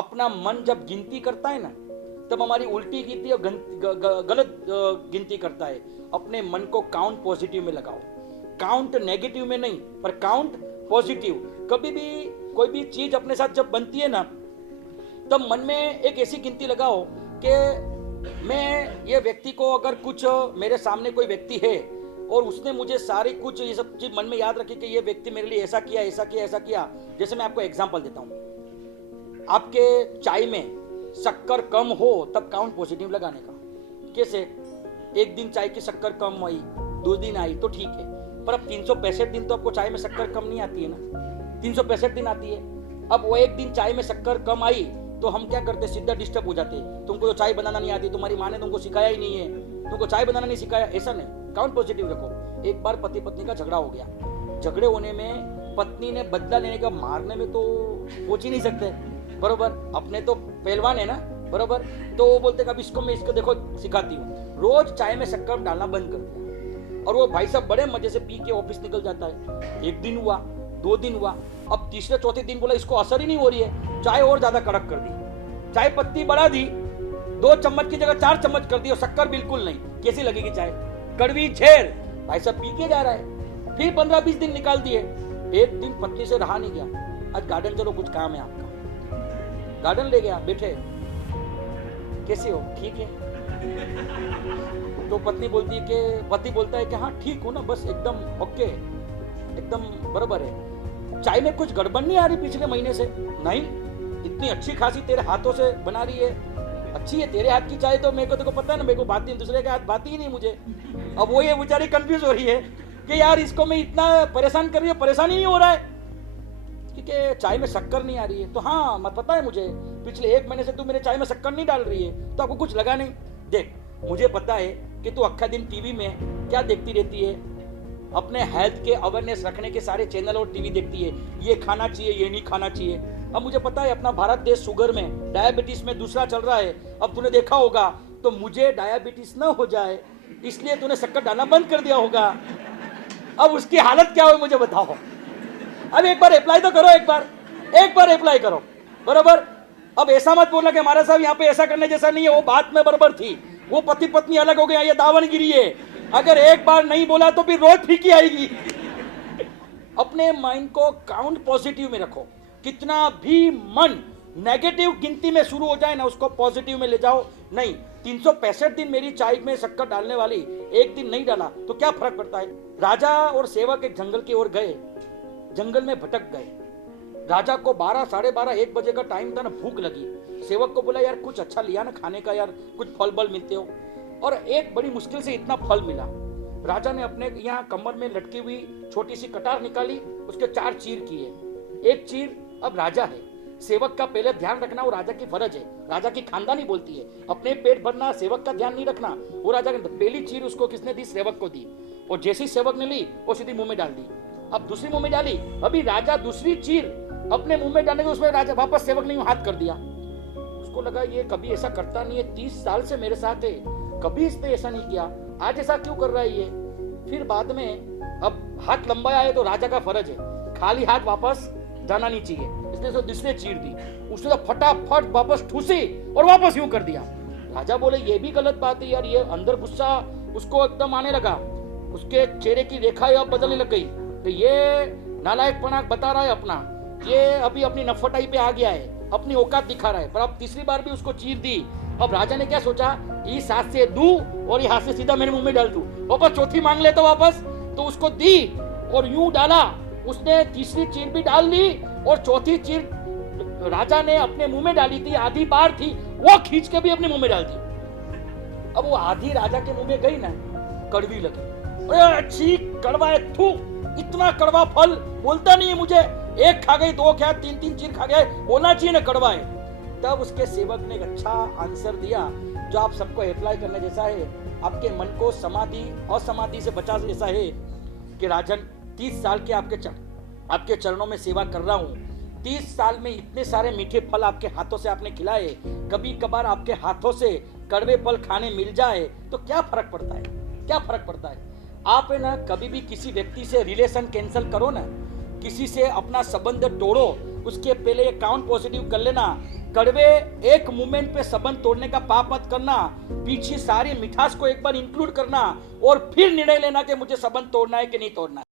अपना मन जब गिनती करता है ना, तब हमारी उल्टी गिनती और गलत गिनती करता है। अपने मन को काउंट पॉजिटिव में लगाओ, काउंट नेगेटिव में नहीं, पर काउंट पॉजिटिव। कभी भी कोई भी चीज अपने साथ जब बनती है ना, तब मन में एक ऐसी गिनती लगाओ कि मैं ये व्यक्ति को, अगर कुछ मेरे सामने कोई व्यक्ति है और उसने मुझे सारी कुछ ये सब चीज मन में याद रखी कि ये व्यक्ति मेरे लिए ऐसा किया, ऐसा किया, ऐसा किया। जैसे मैं आपको एग्जांपल देता हूं, आपके चाय में शक्कर कम हो तब काउंट पॉजिटिव लगाने का। कैसे? एक दिन चाय की शक्कर कम आई, 2 दिन आई तो ठीक है, पर अब 365 दिन तो आपको चाय में शक्कर कम नहीं आती है ना, 365 दिन आती है। अब वो एक दिन चाय में शक्कर कम आई तो हम क्या करते, सीधा डिस्टर्ब हो जाते। तुमको तो चाय बनाना नहीं आती, तुम्हारी माँ ने तुमको सिखाया ही नहीं है, तुमको चाय बनाना नहीं सिखाया। ऐसा नहीं, काउंट पॉजिटिव रखो। एक बार पति पत्नी का झगड़ा हो गया, झगड़े होने में पत्नी ने बदला लेने का, मारने में तो पहुंच ही नहीं सकते, बरोबर, अपने तो पहलवान है ना, बरोबर। तो वो बोलते कभी इसको मैं इसको देखो सिखाती हूँ, रोज चाय में शक्कर डालना बंद कर दिया। और वो भाई साहब बड़े मजे से पी के ऑफिस निकल जाता है। 1 दिन हुआ, 2 दिन हुआ, अब तीसरे चौथे दिन बोला इसको असर ही नहीं हो रही है, चाय और ज्यादा कड़क कर दी, चाय पत्ती बढ़ा दी, 2 चम्मच की जगह 4 चम्मच कर दी और शक्कर बिल्कुल नहीं। कैसी लगेगी चाय? कड़वी झेर। भाई साहब पी के जा रहा है। फिर 15-20 दिन निकाल दिए। एक दिन पत्नी से रहा नहीं गया, आज गार्डन चलो, कुछ काम है आपका। गार्डन ले गया, बैठे, कैसे हो? ठीक है। तो पत्नी बोलती है कि, पति बोलता है कि हाँ ठीक हो ना, बस एकदम ओके, एकदम बराबर है। चाय में कुछ गड़बड़ नहीं आ रही पिछले महीने से? नहीं, इतनी अच्छी खासी तेरे हाथों से बना रही है, अच्छी है तेरे हाथ की चाय तो, मेरे को तो पता है ना, मेरे को बात दूसरे के हाथ बाती ही नहीं मुझे। अब वो ये बेचारी कंफ्यूज हो रही है कि यार इसको मैं इतना परेशान कर रही हूँ, परेशान ही नहीं हो रहा है क्योंकि चाय में शक्कर नहीं आ रही है। तो हाँ मत पता है मुझे, पिछले 1 महीने से तू मेरे चाय में शक्कर नहीं डाल रही है, तो आपको कुछ लगा नहीं। देख, मुझे पता है कि तू अक्खा दिन टीवी में क्या देखती रहती है, अपने हेल्थ के अवेयरनेस रखने के सारे चैनल और टीवी देखती है, ये खाना चाहिए, ये नहीं खाना चाहिए। अब मुझे पता है अपना भारत देश शुगर में, डायबिटीज में दूसरा चल रहा है। अब तूने देखा होगा, तो मुझे डायबिटीज ना हो जाए इसलिए तूने शक्कर डालना बंद कर दिया होगा। अब उसकी हालत क्या हो मुझे बताओ। अब एक बार अप्लाई तो करो, एक बार अप्लाई करो, बराबर। अब ऐसा मत बोलना कि हमारा साहब यहाँ पे ऐसा करने जैसा नहीं है, वो बात में बराबर थी, वो पति पत्नी अलग हो गया, ये दावनगिरी है। अगर एक बार नहीं बोला तो फिर रोज फीकी आएगी। अपने माइंड को काउंट पॉजिटिव में रखो। कितना भी मन नेगेटिव गिनती में शुरू हो जाए ना, उसको पॉजिटिव में ले जाओ। नहीं, 365 दिन मेरी चाय में शक्कर डालने वाली, एक दिन नहीं डाला तो क्या फर्क पड़ता है। राजा और सेवक एक जंगल की ओर गए, जंगल में भटक गए। राजा को 12, साढ़े 12, 1 बजे का टाइम था ना, भूख लगी। सेवक को बोला यार कुछ अच्छा लिया ना खाने का, यार कुछ फल बल मिलते हो। और एक बड़ी मुश्किल से इतना फल मिला। राजा ने अपने यहाँ कमर में लटकी हुई छोटी सी कटार निकाली, उसके 4 चीर किए। एक चीर अब राजा है, सेवक का पहले ध्यान रखना, वो राजा की फर्ज है। राजा की खानदानी बोलती है, अपने पेट भरना, सेवक का ध्यान नहीं रखना। वो राजा ने पहली चीर उसको किसने दी? सेवक को दी। और जैसी सेवक ने ली वो सीधी मुंह में डाल दी। अब दूसरी मुंह में डाली, अभी राजा दूसरी चीर अपने मुंह में डालने के उसमें राजा वापस सेवक ने हाथ कर दिया। उसको लगा ये कभी ऐसा करता नहीं है, 30 साल से मेरे साथ है, कभी इसने ऐसा नहीं किया, आज ऐसा क्यों कर रहा है ये। फिर बाद में अब हाथ लंबाया है तो राजा का फर्ज है, खाली हाथ वापस जाना नहीं चाहिए, इसलिए तो दूसरे चीर दी। उसने तो फटाफट वापस ठूसी और वापस यूं कर दिया। राजा बोले ये भी गलत बात है यार, ये अंदर गुस्सा उसको एकदम आने लगा, उसके चेहरे की रेखाएं अब बदलने लग गई। तो ये नालायकपना बता रहा है अपना, ये अभी अपनी नफटाई पे आ गया है, अपनी औकात दिखा रहा है। पर अब तीसरी बार भी उसको चीर दी। अब राजा ने क्या सोचा, इस हाथ से दूं और ये हाथ से सीधा मेरे मुंह में डाल दूं, वापस चौथी मांग ले तो वापस, तो उसको दी और यूं डाला। उसने तीसरी चीर भी डाल दी और चौथी चीर राजा ने अपने मुंह में डाली थी, आधी बार थी, वो खींच के भी अपने मुंह में डाल दी। अब वो आधी राजा के मुंह में गई ना, कड़वी लगी। अच्छी कड़वा है, थू, इतना कड़वा फल बोलता नहीं है मुझे, 1 खा गई, 2 खा, 3 चीर खा गए, होना चाहिए ना कड़वा है। तब उसके सेवक ने एक अच्छा आंसर दिया जो आप सबको अप्लाई करने जैसा है, आपके मन को समाधि और समाधि से बचा जैसा है कि राजन 30 साल के आपके चरणों में सेवा कर रहा हूँ, 30 साल में इतने सारे मीठे फल आपके हाथों से आपने खिलाए, कभी कभार आपके हाथों से कड़वे फल खाने मिल जाए तो क्या फर्क पड़ता है, क्या फर्क पड़ता है। आप है ना कभी भी किसी व्यक्ति से रिलेशन कैंसिल करो ना, किसी से अपना संबंध तोड़ो, उसके पहले ये काउंट पॉजिटिव कर लेना कड़वे एक मोमेंट पे संबंध तोड़ने का पाप मत करना, पीछे सारी मिठास को एक बार इंक्लूड करना और फिर निर्णय लेना कि मुझे संबंध तोड़ना है कि नहीं तोड़ना है।